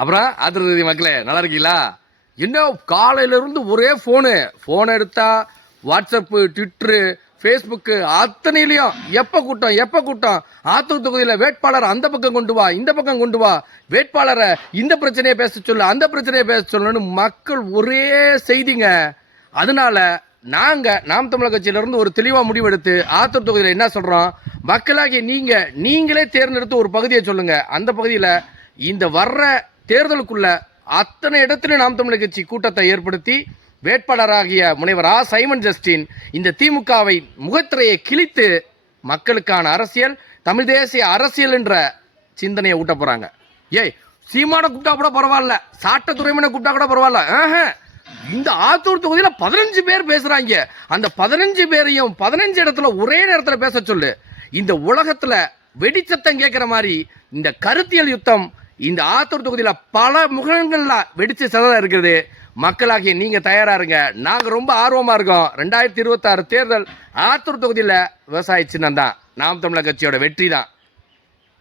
அப்புறம் ஆத்திரதி மக்களே நல்லா இருக்கீங்களா? என்ன காலையிலேருந்து ஒரே ஃபோன் எடுத்தா வாட்ஸ்அப்பு, ட்விட்டரு, ஃபேஸ்புக்கு அத்தனையிலையும் எப்போ கூட்டம் ஆத்தூர் தொகுதியில் வேட்பாளர் அந்த பக்கம் கொண்டு வா, இந்த பக்கம் கொண்டு வா, வேட்பாளரை இந்த பிரச்சனையை பேச சொல்லு, அந்த பிரச்சனையை பேச சொல்லணும்னு மக்கள் ஒரே செய்திங்க. அதனால நாம் தமிழர் கட்சியிலிருந்து ஒரு தெளிவாக முடிவெடுத்து ஆத்தூர் தொகுதியில் என்ன சொல்கிறோம், மக்களாகிய நீங்களே தேர்ந்தெடுத்து ஒரு பகுதியை சொல்லுங்க. அந்த பகுதியில் இந்த வர்ற தேர்தலுக்குள்ள அத்தனை இடத்திலும் நாம் தமிழர் கட்சி கூட்டத்தை ஏற்படுத்தி வேட்பாளராகிய முனைவர் சைமன் ஜஸ்டின் இந்த திமுகவை முகத்திரையை கிழித்து மக்களுக்கான அரசியல், தமிழ் தேசிய அரசியல் என்ற சிந்தனையை ஊட்ட போறாங்க. சீமான கூப்பிட்டா கூட பரவாயில்ல, சாட்டத்துறைமனை கூப்பிட்டா கூட பரவாயில்ல. இந்த ஆத்தூர் தொகுதியில் 15 பேர் பேசுறாங்க. அந்த 15 பேரையும் 15 இடத்துல ஒரே நேரத்தில் பேச சொல்லு. இந்த உலகத்துல வெடிச்சத்தம் கேட்கிற மாதிரி இந்த கருத்தியல் யுத்தம் இந்த ஆத்தூர் தொகுதியில் பல முகங்கள்ல வெடிச்சு சதா இருக்குது. மக்களாகிய நீங்க தயாரா இருங்க. நாங்க ரொம்ப ஆர்வமா இருக்கோம். 2026 தேர்தல் ஆத்தூர் தொகுதியில் விவசாய சின்னம் தான். நாம் தமிழர் கட்சியோட வெற்றி தான்.